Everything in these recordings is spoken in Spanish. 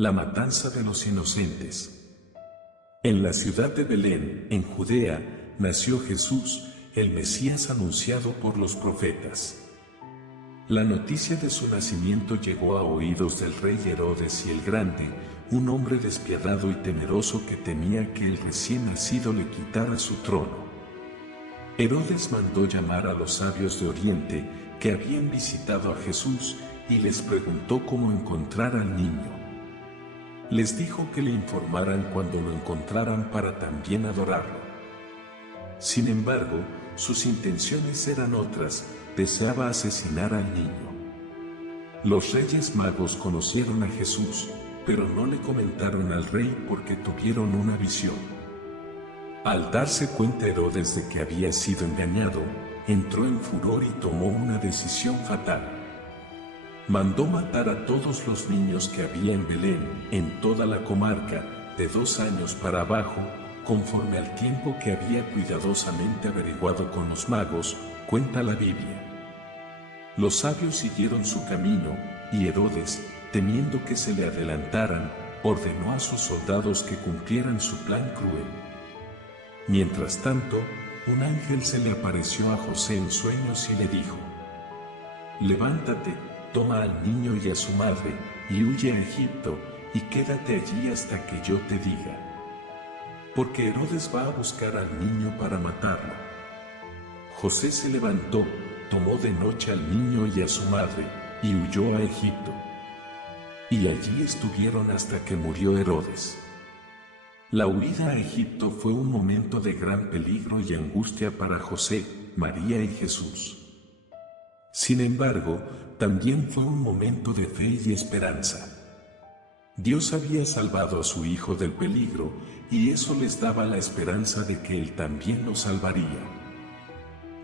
La matanza de los inocentes. En la ciudad de Belén, en Judea, nació Jesús, el Mesías anunciado por los profetas. La noticia de su nacimiento llegó a oídos del rey Herodes y el Grande, un hombre despiadado y temeroso que temía que el recién nacido le quitara su trono. Herodes mandó llamar a los sabios de Oriente que habían visitado a Jesús y les preguntó cómo encontrar al niño. Les dijo que le informaran cuando lo encontraran para también adorarlo. Sin embargo, sus intenciones eran otras, deseaba asesinar al niño. Los reyes magos conocieron a Jesús, pero no le comentaron al rey porque tuvieron una visión. Al darse cuenta Herodes de que había sido engañado, entró en furor y tomó una decisión fatal. Mandó matar a todos los niños que había en Belén, en toda la comarca, de 2 años para abajo, conforme al tiempo que había cuidadosamente averiguado con los magos, cuenta la Biblia. Los sabios siguieron su camino, y Herodes, temiendo que se le adelantaran, ordenó a sus soldados que cumplieran su plan cruel. Mientras tanto, un ángel se le apareció a José en sueños y le dijo: «Levántate, toma al niño y a su madre, y huye a Egipto, y quédate allí hasta que yo te diga. Porque Herodes va a buscar al niño para matarlo». José se levantó, tomó de noche al niño y a su madre, y huyó a Egipto. Y allí estuvieron hasta que murió Herodes. La huida a Egipto fue un momento de gran peligro y angustia para José, María y Jesús. Sin embargo, también fue un momento de fe y esperanza. Dios había salvado a su hijo del peligro, y eso les daba la esperanza de que él también lo salvaría.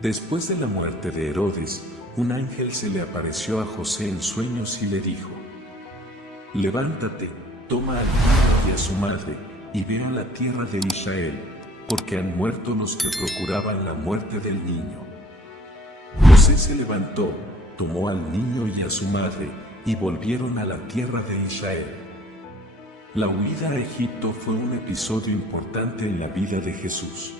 Después de la muerte de Herodes, un ángel se le apareció a José en sueños y le dijo: «Levántate, toma al niño y a su madre, y ve a la tierra de Israel, porque han muerto los que procuraban la muerte del niño». José se levantó, tomó al niño y a su madre, y volvieron a la tierra de Israel. La huida a Egipto fue un episodio importante en la vida de Jesús.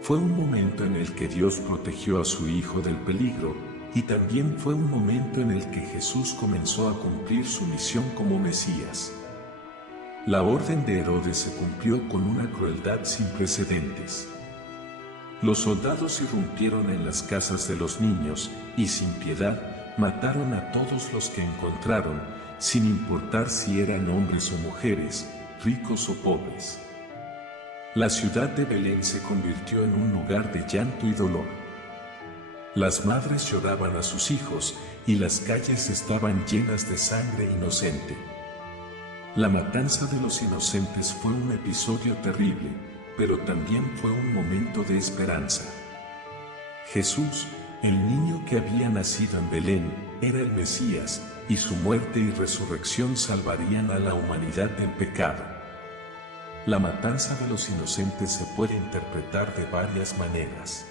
Fue un momento en el que Dios protegió a su hijo del peligro, y también fue un momento en el que Jesús comenzó a cumplir su misión como Mesías. La orden de Herodes se cumplió con una crueldad sin precedentes. Los soldados irrumpieron en las casas de los niños, y sin piedad, mataron a todos los que encontraron, sin importar si eran hombres o mujeres, ricos o pobres. La ciudad de Belén se convirtió en un lugar de llanto y dolor. Las madres lloraban a sus hijos, y las calles estaban llenas de sangre inocente. La matanza de los inocentes fue un episodio terrible, pero también fue un momento de esperanza. Jesús, el niño que había nacido en Belén, era el Mesías, y su muerte y resurrección salvarían a la humanidad del pecado. La matanza de los inocentes se puede interpretar de varias maneras.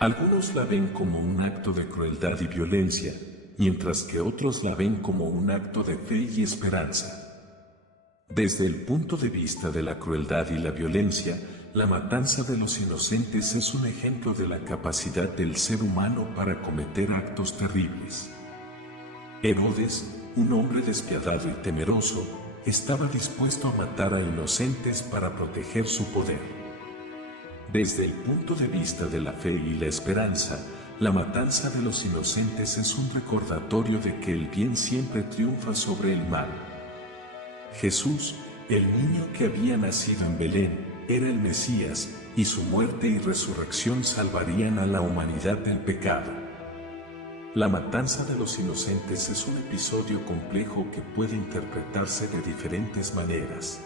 Algunos la ven como un acto de crueldad y violencia, mientras que otros la ven como un acto de fe y esperanza. Desde el punto de vista de la crueldad y la violencia, la matanza de los inocentes es un ejemplo de la capacidad del ser humano para cometer actos terribles. Herodes, un hombre despiadado y temeroso, estaba dispuesto a matar a inocentes para proteger su poder. Desde el punto de vista de la fe y la esperanza, la matanza de los inocentes es un recordatorio de que el bien siempre triunfa sobre el mal. Jesús, el niño que había nacido en Belén, era el Mesías, y su muerte y resurrección salvarían a la humanidad del pecado. La matanza de los inocentes es un episodio complejo que puede interpretarse de diferentes maneras.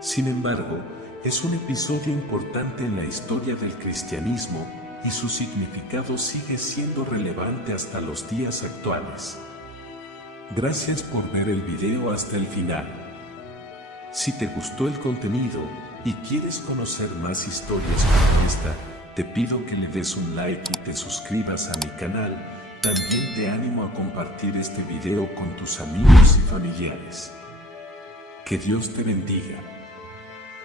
Sin embargo, es un episodio importante en la historia del cristianismo, y su significado sigue siendo relevante hasta los días actuales. Gracias por ver el video hasta el final. Si te gustó el contenido y quieres conocer más historias como esta, te pido que le des un like y te suscribas a mi canal, También te animo a compartir este video con tus amigos y familiares. Que Dios te bendiga.